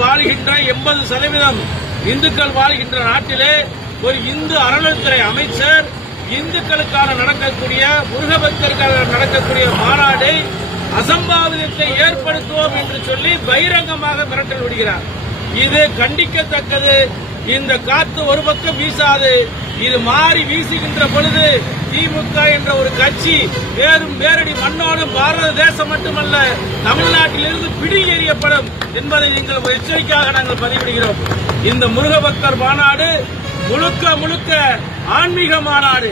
வாழ்கின்ற எண்பது சதவீதம் இந்துக்கள் வாழ்கின்ற நாட்டிலே ஒரு இந்து அறநிலைத்துறை அமைச்சர் இந்துக்களுக்காக நடக்கக்கூடிய முருகபக்தருக்கான நடக்கக்கூடிய மாநாடை அசம்பாவிதத்தை ஏற்படுத்துவோம் என்று சொல்லி பகிரங்கமாக மிரட்டல் விடுகிறார். இது கண்டிக்கத்தக்கது. இந்த காத்து ஒரு பக்கம் வீசாது. இது மாறி வீசுகின்ற பொழுது திமுக என்ற ஒரு கட்சி வேறும் வேரடி மண்ணோடும் பாரத தேசம் மட்டுமல்ல தமிழ்நாட்டிலிருந்து பிடி எறியப்படும் என்பதை நீங்கள் எச்சரிக்கையாக நாங்கள் பதிவிடுகிறோம். இந்த முருகபக்தர் மாநாடு முழுக்க முழுக்க ஆன்மீக மாநாடு.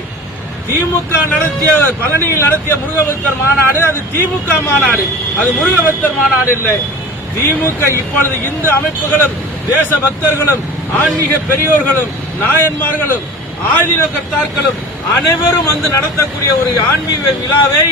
திமுக நடத்திய பழனியில் நடத்திய முருகபக்தர் மாநாடு அது திமுக மாநாடு. அது முருகபக்தர் மாநாடு இல்லை. திமுக இப்பொழுது இந்து அமைப்புகளும் தேச பக்தர்களும் ஆன்மீக பெரியோர்களும் நாயன்மார்களும் ஆதீன கர்த்தாக்களும் அனைவரும் வந்து நடத்தக்கூடிய ஒரு ஆன்மீக விழாவை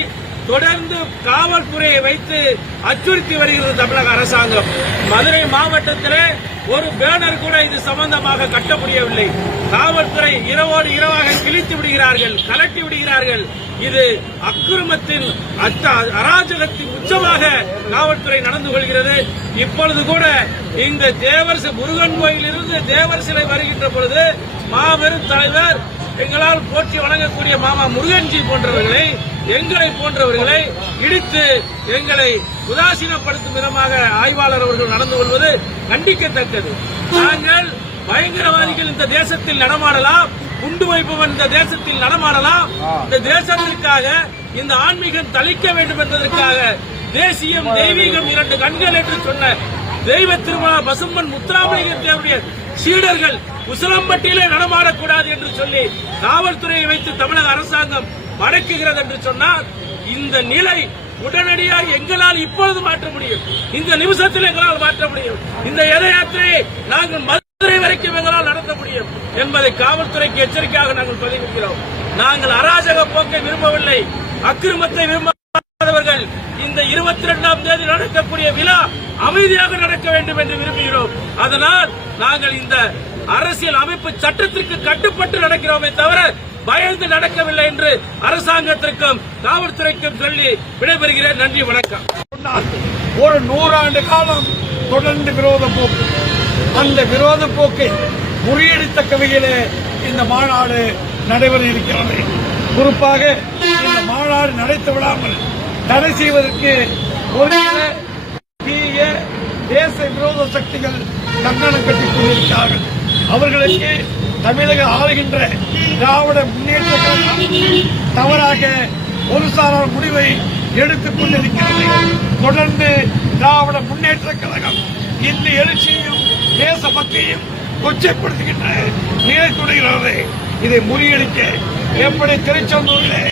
தொடர்ந்து காவல்துறையை வைத்து அச்சுறுத்தி வருகிறது தமிழக அரசாங்கம். மதுரை மாவட்டத்திலே ஒரு பேனர் கூட இது சம்பந்தமாக கட்ட முடியவில்லை காவல்துறை இரவோடு இரவாக கிழித்து விடுகிறார்கள் கலட்டி விடுகிறார்கள். இது அக்கிரமத்தின் அத்த- அராஜகத்தின் உச்சமாக காவல்துறை நடந்து கொள்கிறது. இப்பொழுது கூட இந்த தேவர் முருகன் கோயிலிருந்து தேவர் சிலை வருகின்ற பொழுது மாபெரும் தலைவர் எங்களால் போற்றி வணங்கக்கூடிய மாமா முருகன்ஜி போன்றவர்களை எங்களை போன்றவர்களை இடித்து எங்களை உதாசீனப்படுத்தும் விதமாக ஆய்வாளர் அவர்கள் நடந்து கொள்வது கண்டிக்கத்தக்கது. நாங்கள் பயங்கரவாதிகள் இந்த தேசத்தில் நடமாடலாம் குண்டு வைப்பவன் இந்த தேசத்தில் நடமாடலாம். இந்த தேசத்திற்காக இந்த ஆன்மீகம் தளிக்க வேண்டும் என்பதற்காக தேசியம் தெய்வீகம் இரண்டு கண்கள் என்று சொன்ன தெய்வ திருமண பசும்பன் முத்துராமலிங்க தேவருடைய சீடர்கள் உசிலம்பட்டியிலே நடமாடக்கூடாது என்று சொல்லி காவல்துறையை வைத்து தமிழக அரசாங்கம் மடக்குகிறது என்று சொன்னால் இந்த நிலை உடனடியாக எங்களால் இப்பொழுது மாற்ற முடியும். இந்த நிமிஷத்தில் எங்களால் மாற்ற முடியும். இந்த எத யாத்திரையை நாங்கள் மதுரை வரைக்கும் எங்களால் நடத்த முடியும் என்பதை காவல்துறைக்கு எச்சரிக்கையாக நாங்கள் பதிவிக்கிறோம் நாங்கள் அராஜக போக்கை விரும்பவில்லை. அக்கிரமத்தை விரும்பாதவர்கள் இந்த இருபத்தி இரண்டாம் தேதி நடக்கக்கூடிய விழா அமைதியாக நடக்க வேண்டும் என்று விரும்புகிறோம். அதனால் நாங்கள் இந்த அரசியல் அமைப்பு சட்டத்திற்கு கட்டுப்பட்டு நடக்கிறோமே தவிர பயந்து நடக்கவில்லை என்று அரசாங்கத்திற்கும் காவல்துறைக்கும் சொல்லி விடைபெறுகிறேன். நன்றி வணக்கம். ஒரு நூறாண்டு காலம் தொடர்ந்து விரோத போக்கு. அந்த விரோத போக்கை முறியடித்தக்க வகையிலே இந்த மாநாடு நடைபெற இருக்கிறது. குறிப்பாக இந்த மாநாடு நடத்த விடாமல் தடை செய்வதற்கு ஒரு தேச விரோத சக்திகள் கங்கணம் கட்டிக் கொண்டிருக்கிறார்கள். அவர்களுக்கு தமிழக ஆளுகின்ற திராவிட முன்னேற்ற கழகம் தவறாக ஒரு சாரான முடிவை எடுத்துக் கொண்டிருக்கிறது. தொடர்ந்து திராவிட முன்னேற்ற கழகம் இந்த எழுச்சியையும் தேசபக்தியையும் கொச்சைப்படுத்துகின்ற நிலை தொடர்கிறது இதை முறியடிக்க எப்படி திருச்செந்தூரிலே